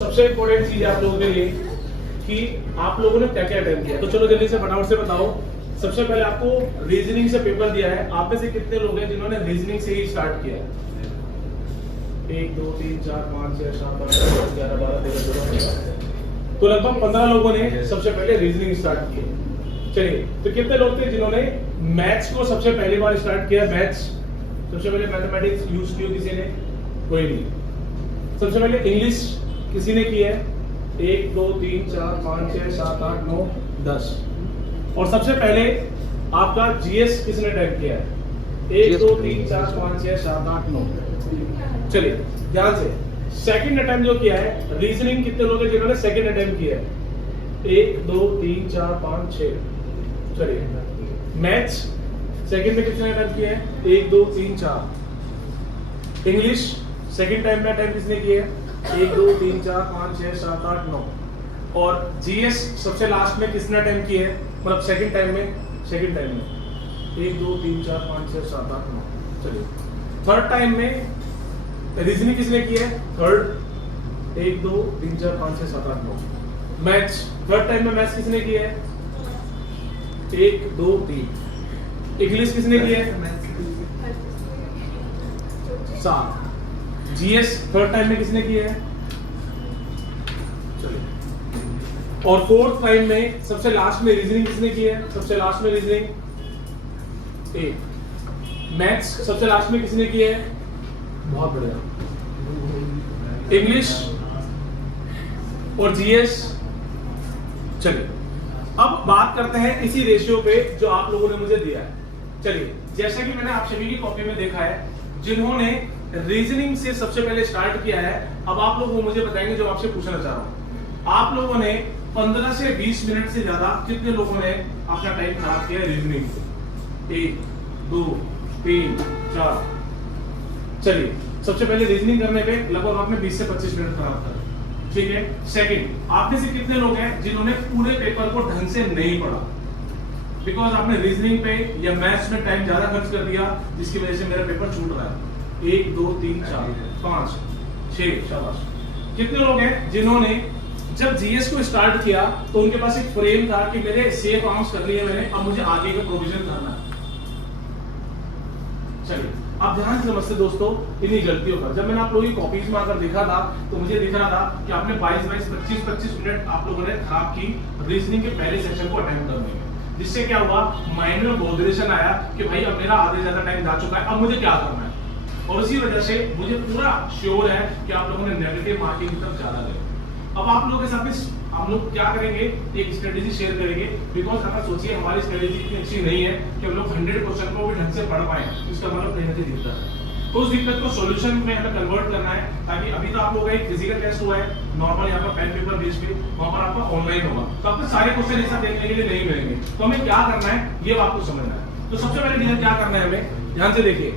सबसे इम्पोर्टेंट चीज आप लोगों के लिए कि आप लोगों ने क्या क्या अटेम्प्ट किया। तो चलो जल्दी से फटाफट से बताओ। सबसे पहले आपको रीजनिंग से पेपर दिया है। आप में से कितने लोग हैं जिन्होंने रीजनिंग से ही स्टार्ट किया है? 1 2 3 4 5 6 7 8 9 10 11 12 13 14 तो लगभग 15 लोगों ने सबसे पहले रीजनिंग स्टार्ट किया। चलिए, तो कितने लोग थे जिन्होंने मैथ्स को सबसे पहली बार स्टार्ट किया? मैथ्स सबसे पहले मैथमेटिक्स यूज की हो किसी ने? कोई नहीं। सबसे पहले इंग्लिश किसी ने की है? 1 2 3 4 5 6 7 8 9 10। और सबसे पहले आपका जीएस किसने टाइप किया है? 1 2 3 4 5 6 7 8 9। चलिए ध्यान से, सेकंड अटेम्प्ट जो किया है रीजनिंग, कितने लोग हैं जिन्होंने सेकंड अटेम्प्ट किया है? 1 2 3 4 5 6। चलिए, मैथ्स सेकंड में किसने अटेम्प्ट किया है? 1 2 3 4। इंग्लिश सेकंड टाइम में अटेम्प्ट किसने किया है? 1 2 3 4 5 6 7 8 9। और जीएस सबसे लास्ट में किसने अटेम्प्ट किया है? मतलब सेकंड टाइम में 1 2 3 4 5 6 7 8 9। चलिए, थर्ड टाइम में रीजनिंग किसने की है? थर्ड 1 2 3 4 5 6 7 8 9। मैथ्स थर्ड टाइम में मैथ्स किसने की है? 1 2 3। इंग्लिश किसने की है? 7। जीएस थर्ड टाइम में किसने की है? चलिए, और फोर्थ टाइम में सबसे लास्ट में रीजनिंग किसने की है? सबसे लास्ट में रीजनिंग 1। मैथ्स सबसे लास्ट में किसने की है? बहुत बढ़िया। इंग्लिश और जीएस। चलिए, अब बात करते हैं इसी रेशियो पे जो आप लोगों ने मुझे दिया है। चलिए, जैसे कि मैंने आप सभी की कॉपी में देखा है, जिन्होंने रीजनिंग से सबसे पहले स्टार्ट किया है, अब आप लोग वो मुझे बताएंगे जो आपसे पूछना चाह रहा हूं। आप लोगों ने 15 से 20 मिनट से ज्यादा कितने लोगों ने अपना टाइम खराब किया रीजनिंग से? 1 2 3 4। चलिए, सबसे पहले रीजनिंग करने पे लगभग आपने 20 से 25 मिनट खराब करा, ठीक है। सेकंड, आप में से कितने लोग हैं जिन्होंने पूरे पेपर को ढंग से नहीं पढ़ा? बिकॉज आपने रीजनिंग पे या मैथ्स में टाइम ज्यादा खर्च कर दिया, जिसकी वजह से मेरा पेपर छूट रहा है। 1 2 3 4 5 6। शाबाश। कितने लोग हैं जिन्होंने जब जीएस को स्टार्ट किया तो उनके पास एक फ्रेम था कि मेरे सेफ आर्म्स कर लिए मैंने, अब मुझे आगे का प्रोविजन करना है। चलिए, आप ध्यान से समझते दोस्तों इन्हीं गलतियों का। जब मैंने आप लोगों की कॉपीज में आकर देखा था तो मुझे दिख रहा था कि आपने 22 25 मिनट आप लोगों ने खराब की रीजनिंग के पहले सेक्शन को अटेम्प्ट करने में, जिससे क्या हुआ, माइंड में बोधरेशन आया कि भाई अब मेरा आधे ज्यादा टाइम जा चुका है, अब मुझे क्या करना है। और उसी वजह से मुझे पूरा श्योर है कि आप लोगों ने नेगेटिव मार्किंग की तरफ ज्यादा गए। अब आप लोगों के साथ हम लोग क्या करेंगे, एक स्ट्रेटेजी शेयर करेंगे। बिकॉज अगर सोचिए हमारी स्ट्रेटेजी इतनी अच्छी नहीं है कि हम लोग 100 क्वेश्चन को भी ढंग से पढ़ पाए, इसका मतलब कहीं ना कहीं दिक्कत है। तो उस दिक्कत को सॉल्यूशन में हमें कन्वर्ट करना है, ताकि अभी तो आप लोगों का एक फिजिकल टेस्ट हुआ है नॉर्मल यहाँ पर पेन पेपर बेस पे, वहां पर आपका ऑनलाइन होगा, तो आपको सारे क्वेश्चन एक साथ देखने के लिए नहीं मिलेंगे। तो हमें क्या करना है ये आपको समझना है। तो सबसे पहले डियर क्या करना है हमें, ध्यान से देखिए।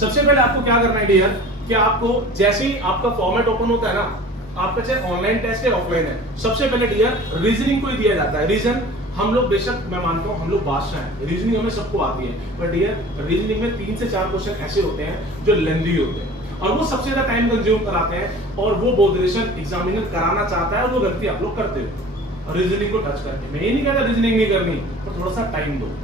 सबसे पहले आपको क्या करना है डियर, कि आपको जैसे ही आपका फॉर्मेट ओपन होता है ना, आपका चाहे ऑनलाइन टेस्ट है ऑफलाइन है, सबसे पहले डियर रीजनिंग को ही दिया जाता है। रीजन हम लोग बेशक मैं मानता हूं हम लोग बादशाह हैं, रीजनिंग हमें सबको आती है, पर डियर रीजनिंग में 3 से 4 क्वेश्चन ऐसे होते हैं जो लेंथी होते हैं और वो सबसे ज्यादा टाइम कंज्यूम कराते हैं, और वो बोधरेशन एग्जामिनर कराना चाहता है और वो गलती आप लोग करते हो रीजनिंग को टच करके। मैं ये नहीं कहता रीजनिंग नहीं करनी, पर थोड़ा सा टाइम दो।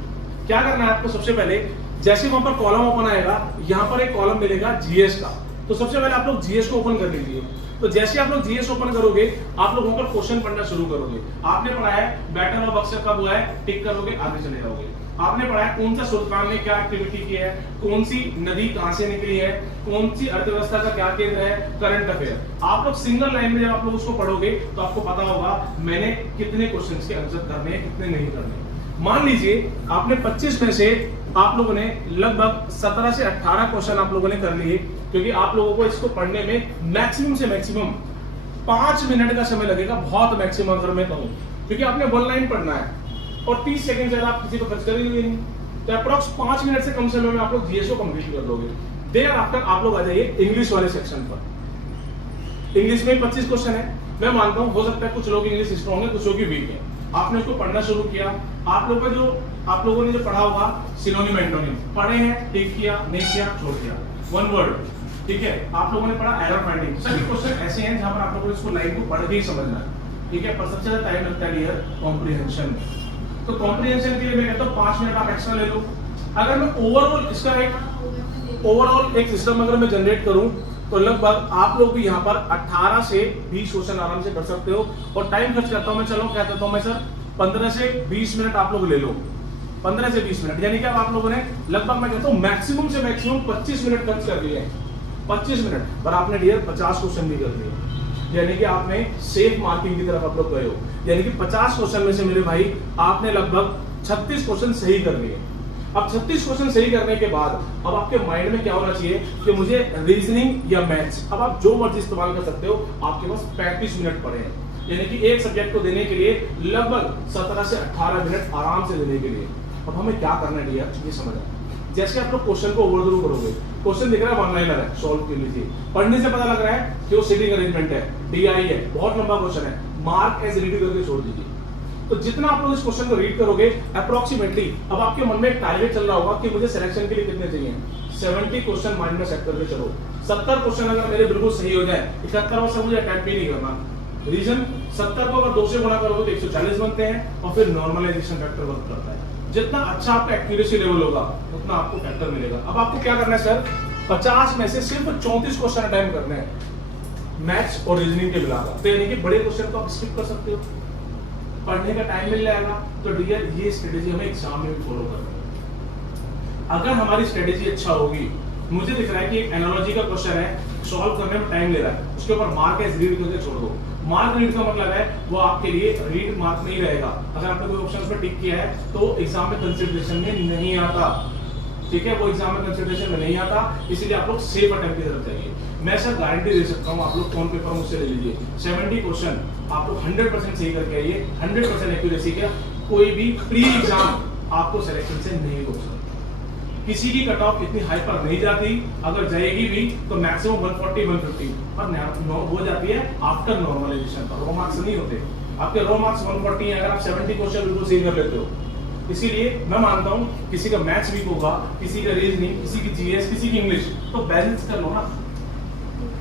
क्या करना है आपको, सबसे पहले जैसे वहां पर कॉलम ओपन आएगा, यहाँ पर एक कॉलम मिलेगा जीएस का, तो सबसे पहले आप लोग जीएस को ओपन कर लीजिए। तो जैसे आप लोग जीएस ओपन करोगे, आप लोग वहां पर क्वेश्चन पढ़ना शुरू करोगे। आपने पढ़ा है बैटल ऑफ बक्सर कब हुआ है, टिक करोगे, आगे चले जाओगे। आपने पढ़ा है कौन सा सुल्तान ने क्या एक्टिविटी की है, कौन सी नदी कहां से निकली है, कौन सी अर्थव्यवस्था का क्या केंद्र है, करंट अफेयर। आप लोग सिंगल लाइन में जब आप लोग उसको पढ़ोगे तो आपको पता होगा मैंने कितने क्वेश्चंस के आंसर करने हैं, कितने नहीं करने। मान लीजिए आपने 25 में से आप लोगों ने लगभग 17 से 18 क्वेश्चन आप लोगों ने कर लिए, क्योंकि आप लोगों को इसको पढ़ने में मैक्सिमम से मैक्सिमम 5 मिनट का समय लगेगा, बहुत मैक्सिमम अगर मैं कहूं, क्योंकि आपने 1 लाइन पढ़ना है और 30 सेकंड से आप किसी को खर्च करेंगे नहीं, तो अप्रॉक्स 5 मिनट से कम समय में आप लोग जीएस को कंप्लीट कर लोगे। देयर आफ्टर आप लोग आ जाइए इंग्लिश वाले सेक्शन पर। इंग्लिश में 25 क्वेश्चन है। मैं मानता हूं हो सकता है कुछ लोग इंग्लिश स्ट्रॉन्ग है, कुछ लोग वीक है। आपने उसको पढ़ना शुरू किया, आप लोगों ने जो पढ़ा होगा सिनोनिम एंटोनिम पढ़े हैं, टिक किया, नहीं किया, छोड़ दिया। 1 वर्ड ठीक है, आप लोगों ने पढ़ा एरर फाइंडिंग। सभी क्वेश्चन ऐसे हैं जहां पर आप लोगों को इसको लाइन को पढ़ के ही समझना है, ठीक है। पर सबसे ज्यादा टाइम लगता है डियर कॉम्प्रिहेंशन। तो कॉम्प्रिहेंशन के लिए मैं कहता हूँ 5 मिनट आप एक्स्ट्रा ले लो। अगर मैं ओवरऑल इसका एक सिस्टम अगर मैं जनरेट करूं तो लगभग आप लोग भी यहाँ पर 18 से 20 क्वेश्चन आराम से कर सकते हो। और टाइम खर्च करता हूं मैं, चलो क्या कहता हूं मैं सर, 15 से 20 मिनट आप लोग ले लो। 15 से 20 मिनट यानी कि आप लोगों ने लगभग मैं कहता हूं मैक्सिमम से मैक्सिमम 25 मिनट खर्च कर लिए हैं। 25 मिनट पर आपने डियर 50 क्वेश्चन भी कर लिए, यानी कि आपने सेफ मार्किंग की तरफ आप लोग गए हो। यानी कि 50 क्वेश्चन में से मेरे भाई आपने लगभग 36 क्वेश्चन सही कर लिए। अब 36 क्वेश्चन सही करने के बाद अब आपके माइंड में क्या होना चाहिए कि मुझे रीजनिंग या मैथ्स, अब आप जो मर्जी इस्तेमाल कर सकते हो, आपके पास 35 मिनट पड़े हैं। यानी कि एक सब्जेक्ट को देने के लिए लगभग 17 से 18 मिनट आराम से देने के लिए। अब हमें क्या करना है डियर, ये समझ आए। जैसे आप लोग क्वेश्चन को ओवरथ्रो करोगे, क्वेश्चन दिख रहा है वन लाइनर है, सॉल्व कर लीजिए। पढ़ने से पता लग रहा है कि वो सीटिंग अरेंजमेंट है, डीआई है, बहुत लंबा क्वेश्चन है, मार्क एज रीड करके छोड़ दीजिए। तो जितना आप लोग इस क्वेश्चन को रीड करोगे अप्रोक्सीमेटली अब आपके मन में एक टारगेट चल रहा होगा कि मुझे सिलेक्शन के लिए कितने चाहिए। 70 क्वेश्चन माइंड में सेट करके चलो। 70 क्वेश्चन अगर मेरे बिल्कुल सही हो जाए, 71वां से मुझे अटेम्प्ट भी नहीं करना। रीजन 70 को अगर 2 से गुणा करोगे तो 140 बनते हैं और फिर नॉर्मलाइजेशन फैक्टर वर्क करता है। जितना अच्छा आपका एक्यूरेसी लेवल होगा उतना आपको फैक्टर मिलेगा। अब आपको क्या करना है सर, 50 में से सिर्फ 34 क्वेश्चन अटेम्प्ट करने हैं मैथ्स और रीजनिंग के मिलाकर। तो यानी कि बड़े क्वेश्चन को आप स्किप कर सकते हो, पढ़ने का टाइम मिल जाएगा। तो डियर ये स्ट्रेटेजी हमें एग्जाम में भी फॉलो करनी है। अगर हमारी स्ट्रेटेजी अच्छा होगी, मुझे दिख रहा है कि एक एनालॉजी का क्वेश्चन है, सॉल्व करने में टाइम ले रहा है, उसके ऊपर मार्क एज रीड करके छोड़ दो। मार्क रीड का मतलब है वो आपके लिए रीड मार्क नहीं रहेगा। अगर आपने कोई ऑप्शन पर टिक किया है तो एग्जाम में कंसिडरेशन में नहीं आता, ठीक है, वो एग्जाम में कंसिडरेशन में नहीं आता। इसीलिए आप लोग सेफ अटेम्प्ट की तरफ जाइए। मैं सर गारंटी दे सकता हूँ, आप लोग कौन पेपर मुझसे ले लीजिए, 70 क्वेश्चन आप लोग 100% सही करके आइए, 100% एक्यूरेसी का, कोई भी प्री एग्जाम आपको सिलेक्शन से नहीं रोक सकता। किसी की कट ऑफ इतनी हाई पर नहीं जाती, अगर जाएगी भी तो मैक्सिमम 140 150 पर हो जाती है आफ्टर नॉर्मलाइजेशन पर। रो मार्क्स नहीं होते आपके, रो मार्क्स 140 है अगर आप 70 क्वेश्चन बिल्कुल सही कर लेते हो। इसीलिए मैं मानता हूं किसी का मैथ्स वीक होगा, किसी का रीजनिंग, किसी की जीएस, किसी की इंग्लिश, तो बैलेंस कर लो ना,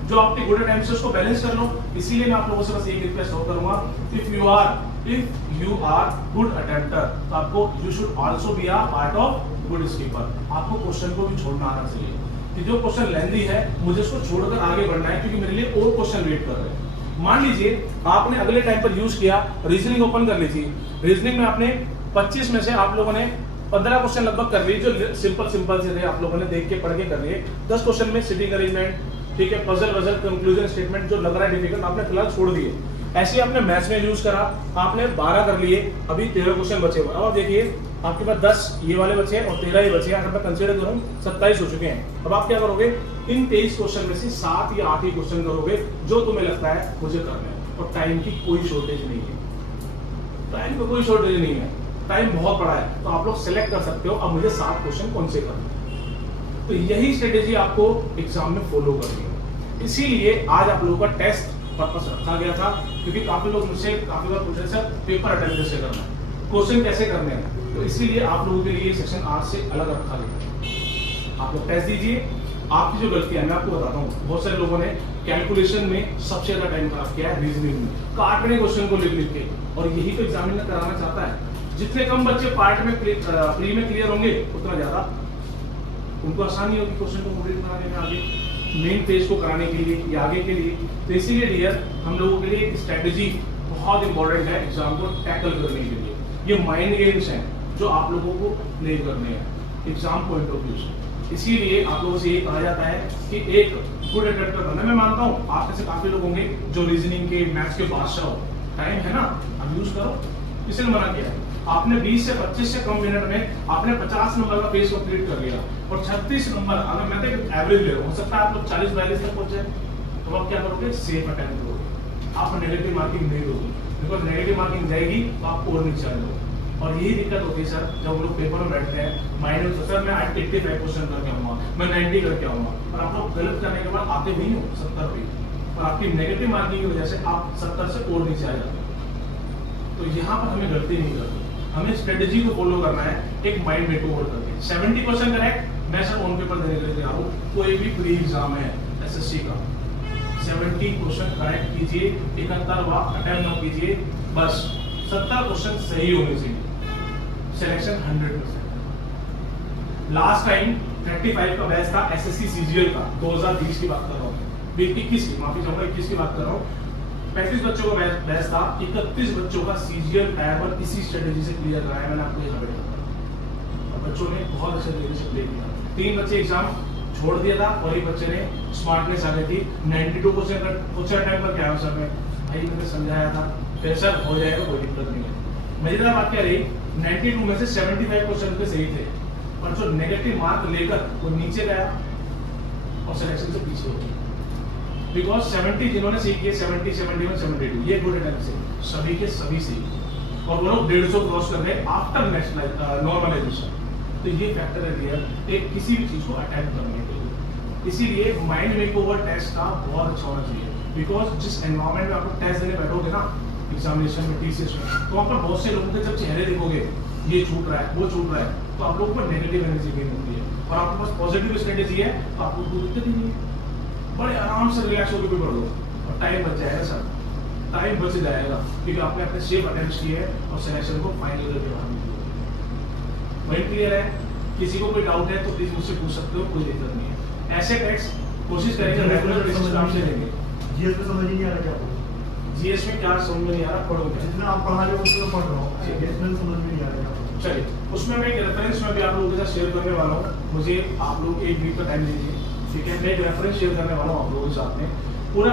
जो आपके गुड अटेम्प्ट्स है उसको बैलेंस कर लो। इसीलिए मैं आप लोगों से बस एक रिक्वेस्ट और करूंगा, इफ यू आर गुड अटेम्प्टर तो आपको you should also be a part of good skipper. आपको क्वेश्चन को भी छोड़ना आना चाहिए कि जो क्वेश्चन लेंथी है मुझे उसको छोड़कर आगे बढ़ना है, क्योंकि मेरे लिए और क्वेश्चन वेट कर रहे हैं। मान लीजिए आपने अगले टाइम पर यूज किया, रीजनिंग ओपन कर लीजिए। रीजनिंग में आपने 25 में से आप लोगों ने 15 क्वेश्चन लगभग कर लिए, जो सिंपल से थे, आप लोगों ने देख के पढ़ के कर लिए। 10 क्वेश्चन में सिटिंग अरेंजमेंट, ठीक है, पजल वजल, कंक्लूजन स्टेटमेंट जो लग रहा है डिफिकल्ट आपने फिलहाल छोड़ दिए। ऐसे आपने मैथ्स में यूज करा, आपने 12 कर लिए, अभी 13 क्वेश्चन बचे हुए। अब आप देखिए आपके पास 10 ये वाले बचे हैं और 13 ये बचे हैं। अगर मैं कंसीडर करूं 27 हो चुके हैं। अब आप क्या करोगे, इन 23 क्वेश्चन में से 7 या 8 ही क्वेश्चन करोगे जो तुम्हें लगता है मुझे करना है। और टाइम की कोई शॉर्टेज नहीं है, टाइम की कोई शॉर्टेज नहीं है, टाइम बहुत बड़ा है। तो आप लोग सिलेक्ट कर सकते हो अब मुझे 7 क्वेश्चन कौन से करने। तो यही स्ट्रेटेजी आपको एग्जाम में फॉलो करनी है। इसीलिए आज आप लोगों का टेस्ट पर्पस रखा गया था, क्योंकि काफी लोग मुझसे काफी बार पूछ रहे सर पेपर अटेम्प्ट कैसे करना है, क्वेश्चन कैसे करने हैं। तो इसीलिए आप लोगों के लिए सेक्शन आज से अलग रखा गया। आप लोग टेस्ट दीजिए। आपकी जो गलतियां मैं आपको बताता हूँ, बहुत सारे लोगों ने कैलकुलेशन में सबसे ज्यादा टाइम खराब किया है, रीजनिंग में काट रहे क्वेश्चन को लिख के, और यही तो एग्जामिनर कराना चाहता है। जितने कम बच्चे पार्ट में प्री में क्लियर होंगे उतना ज्यादा उनको आसानी होगी क्वेश्चन को कंप्लीट कराने में, आगे मेन पेज को कराने के लिए या आगे के लिए। तो इसीलिए डियर हम लोगों के लिए एक स्ट्रेटेजी बहुत इंपॉर्टेंट है एग्जाम को टैकल करने के लिए। ये माइंड गेम्स हैं जो आप लोगों को नहीं करने हैं एग्जाम पॉइंट ऑफ व्यू से। इसीलिए आप लोगों से ये कहा जाता है कि एक गुड अटेम्प्टर बनना। मैं मानता हूँ आप में से काफी लोग होंगे जो रीजनिंग के, मैथ्स के बादशाह हो, टाइम है ना, अब यूज करो। किसी ने मना किया? आपने 20 से 25 से कम मिनट में आपने 50 नंबर का पेज कंप्लीट कर लिया, और 36 नंबर, अगर मैं तो एक एवरेज ले रहा हूं, हो सकता है आप लोग 40-42 तक पहुंचे, तो आप क्या करोगे, सेफ अटेम्प्ट करोगे, आप नेगेटिव मार्किंग नहीं दोगे, बिकॉज नेगेटिव मार्किंग जाएगी तो आप और नीचे आ जाओगे। और यही दिक्कत होती है सर, जब हम लोग पेपर में बैठते हैं माइंड में सर मैं 85 क्वेश्चन करके आऊंगा, मैं 90 करके आऊंगा, और आप लोग गलत करने के बाद आते भी हो 70 पे, और आपकी नेगेटिव मार्किंग की वजह से आप 70 से और नीचे आ जाते हैं। तो यहाँ पर हमें गलती नहीं करनी, हमें स्ट्रेटेजी को फॉलो करना है, एक माइंड मेकओवर करके। 70 क्वेश्चन करेक्ट मैं सर ऑन पेपर देने के लिए तैयार हूँ, कोई भी प्री एग्जाम है, एसएससी का 70 क्वेश्चन करेक्ट कीजिए, 71वां अटेम्प्ट ना कीजिए, बस 70 क्वेश्चन सही होने चाहिए, सिलेक्शन 100%। लास्ट टाइम 35 का बैच था एसएससी सीजीएल का, 2020 की बात कर रहा हूँ, 21 की, माफी चाहूंगा 21 की बात कर रहा हूँ। 35 बच्चों का बैच था, 31 बच्चों का सीजीएल टायर 1 इसी स्ट्रेटेजी से क्लियर कराया मैंने आपको यहाँ पे। बच्चों ने बहुत अच्छे तरीके से प्ले किया। 3 बच्चे एग्जाम छोड़ दिया था और एक बच्चे ने स्मार्टनेस आ गई थी, 92 क्वेश्चन टाइम पर क्या सर में भाई मैंने समझाया था, फिर सर हो जाएगा, कोई दिक्कत नहीं है। मजेदार बात क्या रही, 92 में से 75 क्वेश्चन के सही थे, पर जो नेगेटिव मार्क लेकर वो नीचे गया और सिलेक्शन से पीछे हो गया। बिकॉज 70 जिन्होंने सही किए, 70, 71, 72 ये गुड अटेम्प्ट से सभी के सभी सही, और वो लोग 150 क्रॉस कर गए आफ्टर नेक्स्ट नॉर्मलाइजेशन। तो ये फैक्टर है रियल एक किसी भी चीज को अटेम्प्ट करने के लिए। इसीलिए माइंड मेकओवर टेस्ट का बहुत अच्छा होना चाहिए, बिकॉज जिस एनवायरमेंट में आप लोग टेस्ट देने बैठोगे ना एग्जामिनेशन में, टीसीएस में, तो वहाँ पर बहुत से लोगों के जब चेहरे देखोगे, ये छूट रहा है, वो छूट रहा है, तो आप लोगों को नेगेटिव एनर्जी गेन होती है, और आपके पास पॉजिटिव स्ट्रेटेजी है तो आपको कोई दिक्कत ही नहीं है, बड़े आराम से रिलैक्स होकर भी पढ़ लो और टाइम बच जाएगा सर, टाइम बच जाएगा, क्योंकि आपने अपने सेफ अटेम्प्ट किए हैं और सिलेक्शन को फाइनल करके बाहर निकलोगे। वही क्लियर है? किसी को कोई डाउट है तो प्लीज मुझसे पूछ सकते हो, कोई दिक्कत नहीं है। ऐसे टेक्स्ट कोशिश करेंगे रेगुलर बेसिस पे आपसे लेंगे। जीएस में समझ ही नहीं आ रहा क्या बोल, जीएस में क्या समझ में नहीं आ रहा, पढ़ोगे जितना आप पढ़ा रहे हो उसमें पढ़ रहा हूँ, जीएस में समझ में नहीं आ रहा क्या। चलिए, उसमें मैं एक रेफरेंस में भी आप लोगों के साथ शेयर करने वाला हूँ, मुझे आप लोग 1 वीक का टाइम दीजिए, ठीक है? मैं एक रेफरेंस शेयर करने वाला हूँ आप लोगों के साथ में, पूरा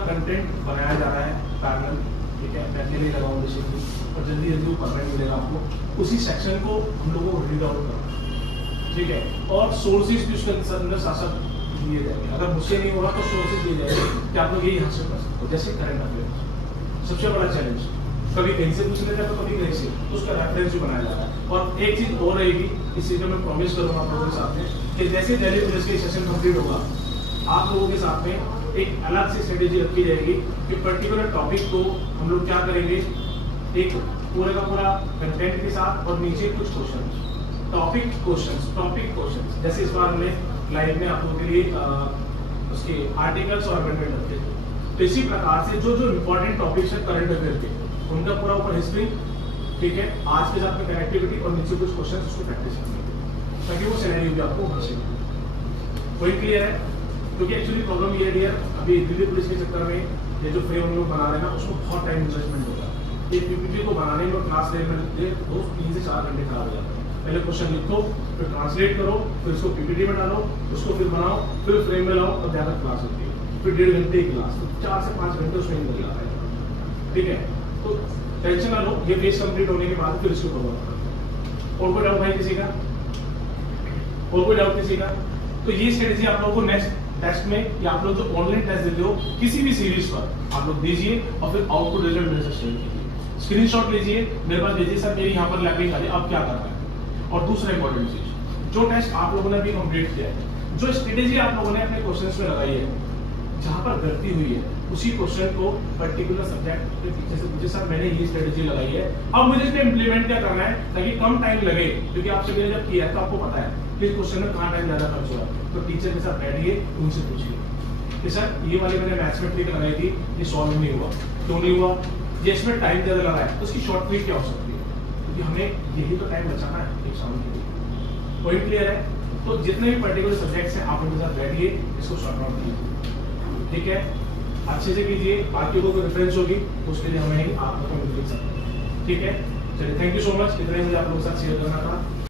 कंटेंट बनाया जा रहा है पैरेलल, ठीक है? मैं अकेले लगाऊँ बेसिकली, और जल्दी वो परफेक्ट मिलेगा आपको, उसी सेक्शन को हम लोगों को रीड आउट करना है, ठीक है? और सोर्सेज भी उसके अंदर साथ दिए जाएंगे, अगर मुझसे नहीं होगा तो सोर्सेज दिए जाएंगे कि आप लोग यही हासिल कर सकते हो, जैसे करंट अफेयर्स सबसे बड़ा चैलेंज, कभी कहीं से पूछ लेते हैं तो कभी कहीं से, तो उसका रेफरेंस भी बनाया जा रहा है। और एक चीज और रहेगी, इस चीज में मैं प्रॉमिस करूंगा आप लोगों के साथ में कि जैसे दिल्ली पुलिस के सेशन कंप्लीट होगा, आप लोगों के साथ में एक अलग सी स्ट्रेटेजी रखी जाएगी कि पर्टिकुलर टॉपिक को हम लोग क्या करेंगे, एक पूरे का पूरा कंटेंट के साथ और नीचे कुछ क्वेश्चन, टॉपिक क्वेश्चन, जैसे इस बार हमने लाइव में आप लोगों के लिए उसके आर्टिकल्स और अमेंडमेंट रखे थे, तो इसी प्रकार से जो इंपॉर्टेंट टॉपिक्स है करंट अफेयर के, उनका पूरा ऊपर हिस्ट्री, ठीक है, आज के साथ में कनेक्टिविटी और नीचे कुछ क्वेश्चन उसको प्रैक्टिस करनी, ताकि वो सिनेरियो भी आपको हासिल हो। कोई क्लियर है? क्योंकि एक्चुअली प्रॉब्लम ये है, अभी दिल्ली पुलिस के चक्कर में ये जो फ्रेम हम लोग बना रहे हैं ना, उसमें बहुत टाइम इन्वेस्टमेंट होता है। ये पीपीटी को बनाने में क्लास लेने में 3 से 4 घंटे खराब हो जाते हैं। पहले क्वेश्चन लिखो, फिर ट्रांसलेट करो, फिर उसको पीपीटी में डालो, उसको फिर बनाओ, फिर फ्रेम में लाओ, और ज्यादा क्लास होती है, फिर 1.5 घंटे की क्लास, तो 4 से 5 घंटे उसमें निकल जाता है, ठीक है? तो टेंशन ना लो, ये फेज कंप्लीट होने के बाद फिर इसको कवर करो। और कोई डाउट भाई किसी का? और कोई डाउट किसी का? तो ये स्ट्रेटेजी आप लोगों को नेक्स्ट टेस्ट में, या आप लोग जो ऑनलाइन टेस्ट देते हो किसी भी सीरीज पर आप लोग दीजिए, और फिर आउटपुट रिजल्ट मेरे से शेयर कीजिए, स्क्रीनशॉट लीजिए, मेरे पास भेजिए, सर मेरी यहाँ पर लैपिंग आ रही है, अब क्या करना है। और दूसरा इंपॉर्टेंट चीज, जो टेस्ट आप लोगों ने अभी कंप्लीट किया है, जो स्ट्रेटेजी आप लोगों ने अपने क्वेश्चंस में लगाई है, जहां पर गलती हुई है, उसी क्वेश्चन को पर्टिकुलर सब्जेक्ट के टीचर से पूछे, सर मैंने ये स्ट्रेटेजी लगाई है, अब मुझे इसमें इंप्लीमेंट क्या करना है ताकि कम टाइम लगे, क्योंकि आपसे मैंने जब किया है तो आपको पता है कि इस क्वेश्चन में कहाँ टाइम ज्यादा खर्च हुआ है, तो टीचर के साथ बैठिए, उनसे पूछिए कि सर ये वाली मैंने मैथ्स में ट्रिक लगाई थी, ये सॉल्व नहीं हुआ, क्यों नहीं हुआ, ये इसमें टाइम ज्यादा लगा है, तो उसकी शॉर्ट ट्रिक क्या हो सकती है, क्योंकि हमें यही तो टाइम बचाना है एग्जाम के लिए। पॉइंट क्लियर है? तो जितने भी पर्टिकुलर सब्जेक्ट्स हैं आप उनके साथ बैठिए, इसको शॉर्ट आउट कीजिए, ठीक है? अच्छे से कीजिए, बाकी को कोई रेफरेंस होगी तो उसके लिए हमें आप लोगों को लिख सकते हैं, ठीक है? चलिए, थैंक यू सो मच, इतना ही मुझे आप लोगों के साथ शेयर करना था।